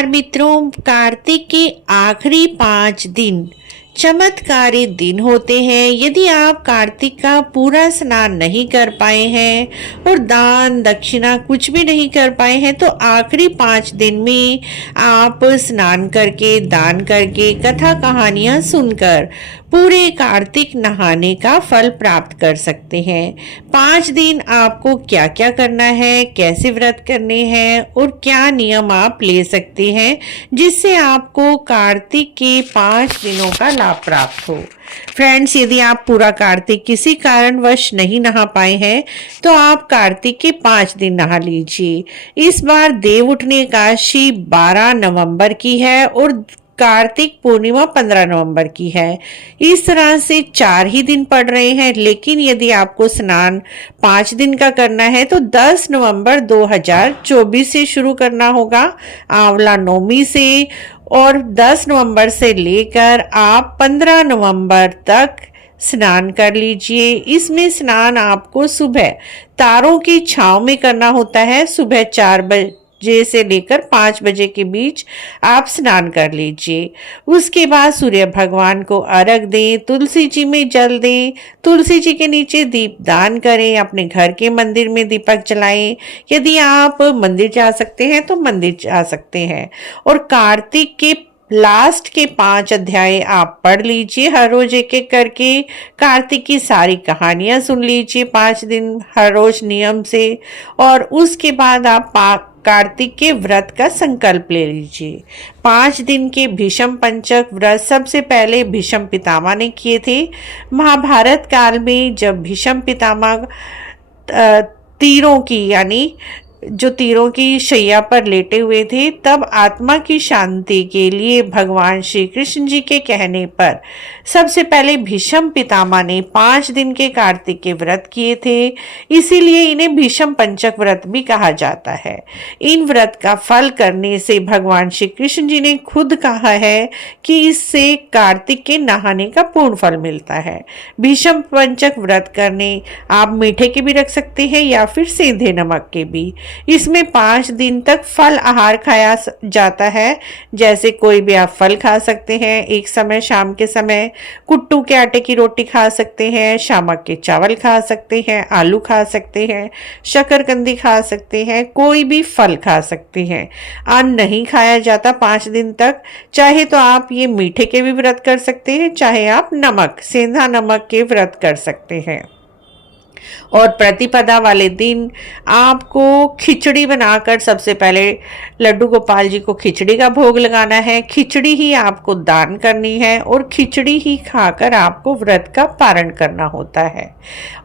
नमस्कार मित्रों, कार्तिक के आखिरी 5 दिन चमत्कारी दिन होते हैं। यदि आप कार्तिक का पूरा स्नान नहीं कर पाए हैं और दान दक्षिणा कुछ भी नहीं कर पाए हैं तो आखिरी 5 दिन में आप स्नान करके, दान करके, कथा कहानियां सुनकर पूरे कार्तिक नहाने का फल प्राप्त कर सकते हैं। 5 दिन आपको क्या क्या करना है, कैसे व्रत करने हैं और क्या नियम आप ले सकते हैं जिससे आपको कार्तिक के 5 दिनों का लाभ प्राप्त हो। फ्रेंड्स, यदि आप पूरा कार्तिक किसी कारणवश नहीं नहा पाए हैं तो आप कार्तिक के 5 दिन नहा लीजिए। इस बार देव उठनी एकादशी 12 नवंबर की है और कार्तिक पूर्णिमा 15 नवंबर की है। इस तरह से 4 ही दिन पड़ रहे हैं, लेकिन यदि आपको स्नान 5 दिन का करना है तो 10 नवंबर 2024 से शुरू करना होगा आंवला नौमी से, और 10 नवंबर से लेकर आप 15 नवंबर तक स्नान कर लीजिए। इसमें स्नान आपको सुबह तारों की छांव में करना होता है। सुबह 4 बजे से लेकर 5 बजे के बीच आप स्नान कर लीजिए। उसके बाद सूर्य भगवान को अर्घ दें, तुलसी जी में जल दें, तुलसी जी के नीचे दीप दान करें, अपने घर के मंदिर में दीपक जलाएं। यदि आप मंदिर जा सकते हैं तो मंदिर जा सकते हैं, और कार्तिक के लास्ट के 5 अध्याय आप पढ़ लीजिए हर रोज एक एक करके। कार्तिक की सारी कहानियां सुन लीजिए 5 दिन हर रोज नियम से, और उसके बाद आप कार्तिक के व्रत का संकल्प ले लीजिए। 5 दिन के भीष्म पंचक व्रत सबसे पहले भीष्म पितामह ने किए थे। महाभारत काल में जब भीष्म पितामह तीरों की तीरों की शैया पर लेटे हुए थे, तब आत्मा की शांति के लिए भगवान श्री कृष्ण जी के कहने पर सबसे पहले भीष्म पितामह ने 5 दिन के कार्तिक के व्रत किए थे। इसीलिए इन्हें भीष्म पंचक व्रत भी कहा जाता है। इन व्रत का फल करने से भगवान श्री कृष्ण जी ने खुद कहा है कि इससे कार्तिक के नहाने का पूर्ण फल मिलता है। भीष्म पंचक व्रत करने आप मीठे के भी रख सकते हैं या फिर सेंधे नमक के भी। इसमें 5 दिन तक फल आहार खाया जाता है। जैसे कोई भी आप फल खा सकते हैं। एक समय शाम के समय कुट्टू के आटे की रोटी खा सकते हैं, शामक के चावल खा सकते हैं, आलू खा सकते हैं, शकरकंदी खा सकते हैं, कोई भी फल खा सकते हैं। अन्न नहीं खाया जाता 5 दिन तक। चाहे तो आप ये मीठे के भी व्रत कर सकते हैं, चाहे आप सेंधा नमक के व्रत कर सकते हैं। और प्रतिपदा वाले दिन आपको खिचड़ी बनाकर सबसे पहले लड्डू गोपाल जी को खिचड़ी का भोग लगाना है। खिचड़ी ही आपको दान करनी है और खिचड़ी ही खाकर आपको व्रत का पारण करना होता है।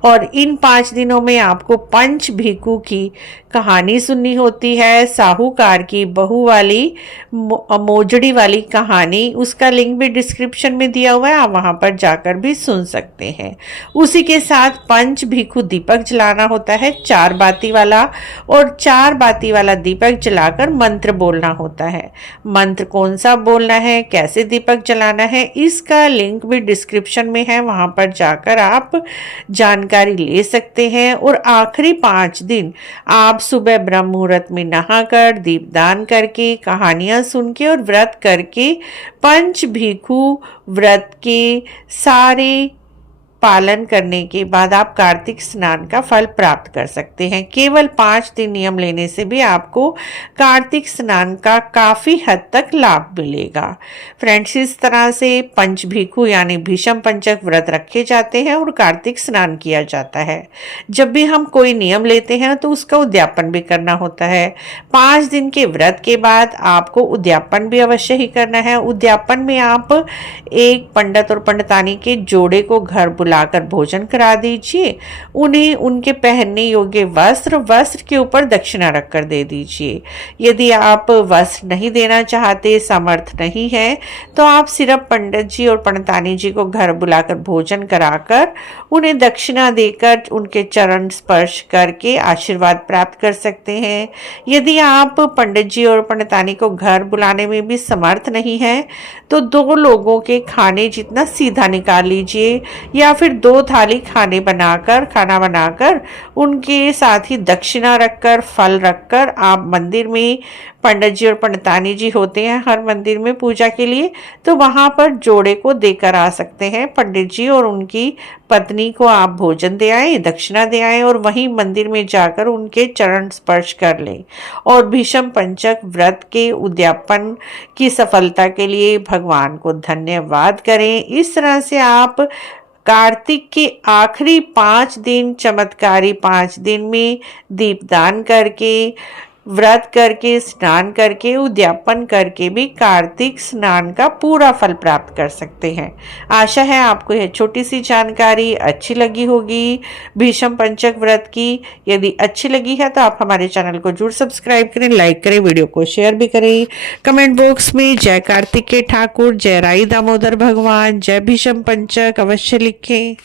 और इन 5 दिनों में आपको पंच भिखु की कहानी सुननी होती है। साहूकार की बहू वाली मोजड़ी वाली कहानी, उसका लिंक भी डिस्क्रिप्शन में दिया हुआ है, आप वहां पर जाकर भी सुन सकते हैं। उसी के साथ पंच भिखु दीपक जलाना होता है 4 बाती वाला, और 4 बाती वाला दीपक जलाकर मंत्र बोलना होता है। मंत्र कौन सा बोलना है, कैसे दीपक जलाना है, इसका लिंक भी डिस्क्रिप्शन में है, वहां पर जाकर आप जानकारी ले सकते हैं। और आखिरी 5 दिन आप सुबह ब्रह्म मुहूर्त में नहाकर, दीपदान करके, कहानियां सुन के और व्रत करके पंच भिखु व्रत के सारे पालन करने के बाद आप कार्तिक स्नान का फल प्राप्त कर सकते हैं। केवल 5 दिन नियम लेने से भी आपको कार्तिक स्नान का काफी हद तक लाभ मिलेगा। फ्रेंड्स, इस तरह से पंच भिखु यानी भीष्म पंचक व्रत रखे जाते हैं और कार्तिक स्नान किया जाता है। जब भी हम कोई नियम लेते हैं तो उसका उद्यापन भी करना होता है। 5 दिन के व्रत के बाद आपको उद्यापन भी अवश्य ही करना है। उद्यापन में आप एक पंडित और पंडितानी के जोड़े को घर बुलाकर भोजन करा दीजिए। उन्हें उनके पहनने योग्य वस्त्र के ऊपर दक्षिणा रखकर दे दीजिए। यदि आप वस्त्र नहीं देना चाहते, समर्थ नहीं है, तो आप सिर्फ पंडित जी और पंडितानी जी को घर बुलाकर भोजन कराकर उन्हें दक्षिणा देकर उनके चरण स्पर्श करके आशीर्वाद प्राप्त कर सकते हैं। यदि आप पंडित जी और पंडितानी को घर बुलाने में भी समर्थ नहीं है तो 2 लोगों के खाने जितना सीधा निकाल लीजिए, या फिर फिर 2 थाली खाना बनाकर उनके साथ ही दक्षिणा रखकर, फल रखकर आप मंदिर में, पंडित जी और पंडितानी जी होते हैं हर मंदिर में पूजा के लिए, तो वहां पर जोड़े को देकर आ सकते हैं। पंडित जी और उनकी पत्नी को आप भोजन दे आए, दक्षिणा दे आए और वहीं मंदिर में जाकर उनके चरण स्पर्श कर लें और भीष्म पंचक व्रत के उद्यापन की सफलता के लिए भगवान को धन्यवाद करें। इस तरह से आप कार्तिक के आखिरी 5 दिन, चमत्कारी 5 दिन में दीपदान करके, व्रत करके, स्नान करके, उद्यापन करके भी कार्तिक स्नान का पूरा फल प्राप्त कर सकते हैं। आशा है आपको यह छोटी सी जानकारी अच्छी लगी होगी भीष्म पंचक व्रत की। यदि अच्छी लगी है तो आप हमारे चैनल को जरूर सब्सक्राइब करें, लाइक करें, वीडियो को शेयर भी करें। कमेंट बॉक्स में जय कार्तिकेय ठाकुर, जय राई दामोदर भगवान, जय भीष्म पंचक अवश्य लिखें।